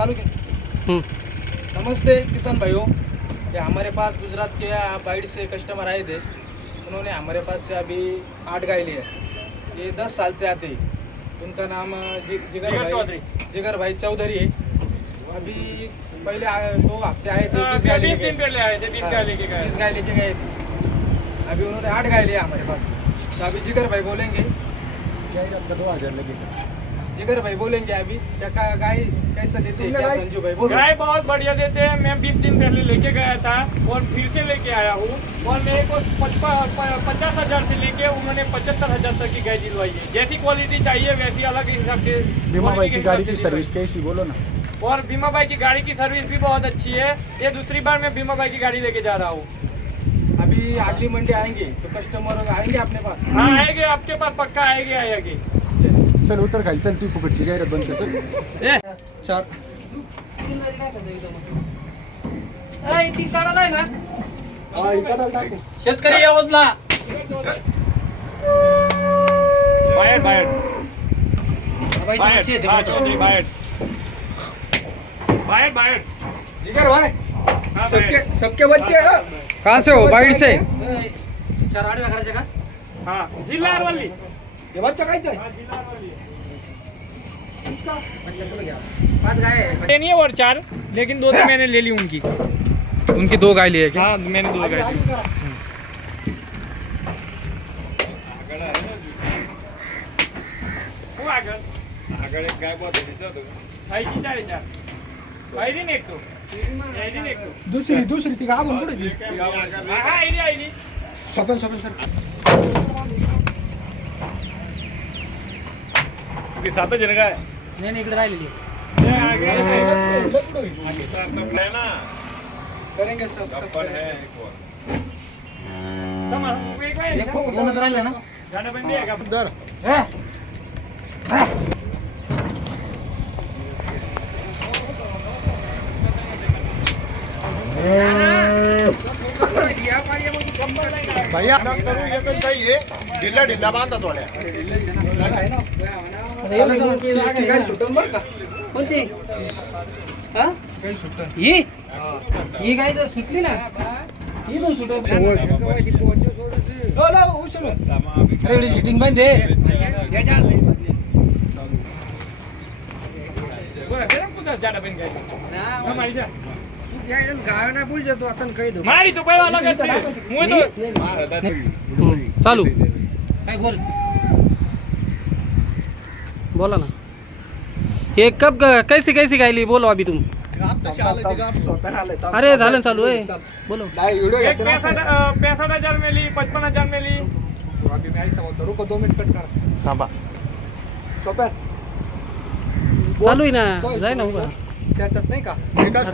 चालू के नमस्ते किसान भाइयों, ये हमारे पास गुजरात के बाइट से कस्टमर आए थे। उन्होंने हमारे पास से अभी 8 गाय लिए। ये 10 साल से आते हैं। उनका नाम जिगर भाई चौधरी है। अभी पहले 2 हफ्ते आए थे, 20 गाय लेके गए थे। अभी उन्होंने 8 गाय लिया हमारे पास। तो अभी जिगर भाई बोलेंगे क्या 2000 लगेगा। जिगर भाई बोलेंगे अभी क्या गाय कैसा देते हैं, क्या संजू भाई बोलो। गाय बहुत बढ़िया देते हैं। मैं 20 दिन पहले लेके गया था और फिर से लेके आया हूँ और मेरे को 50,000 से लेके उन्होंने 75,000 तक की गाय दिलवाई है। जैसी क्वालिटी चाहिए वैसी अलग हिसाब से। बीमा भाई की गाड़ी की सर्विस कैसी बोलो ना। और बीमा भाई की गाड़ी की सर्विस भी बहुत अच्छी है। ये दूसरी बार मैं बीमा भाई की गाड़ी लेके जा रहा हूँ। अभी अगली मंडे आएंगे तो कस्टमर आएंगे अपने पास। हाँ आएंगे, आपके पास पक्का आएंगे। चल उतर खाली, चल तू फुकटची जाहिरात बंद कर. चार शेतकरी योजना बाहेर जिगर भाई सबके बच्चे हैं। कहाँ से हो? बाइट से. चार आठ में जगह हाँ जिल्हार वाली ये बच्चा खायचा हाँ, जिल्हार वाली इसका बच्चा तो गया 5 गाय है। नहीं है और 4, लेकिन 2 तो मैंने ले ली उनकी 2 गाय लिए क्या? हाँ मैंने 2 गाय ली। આગળ એક ગાય બોત હતી શું आई जी 4 आई दी एक तो दूसरी ती गाव बोल दी हाँ आई दी सपन सर ती सात जण काय नाही इकडे राहिलेली है ना करेंगे सब गप्पड़ है एक और बोलत राहिले ना गाणं बंदी आहे का? दर भैया करू एकच काही आहे ढिल्ला ढिल्ला बांधा थोड्या. काय सुटन बर का कोणची? काही सुटन ही गाय जर सुटली ना ही पण सुटत. अरे शूटिंग बंद आहे. बरं गरम कुठं गाणं बंद आहे मारी जा गाय नाही बोल जातो आता काही दो मारी तो पहिला अलग है मुझे तो चालू काय बोला ना. हे कब कैसी गायली बोलो अभी तुम. अरे झालं ना चालू आहे बोलो. व्हिडिओ एक घेते ना 65,000 में ली, 55,000 में ली. अभी मैं ऐसा बोलतो रुको 2 मिनिट कट कर थांबा. सोपन चालू आहे ना जाय ना उभा. त्याच्यात नाही का विकास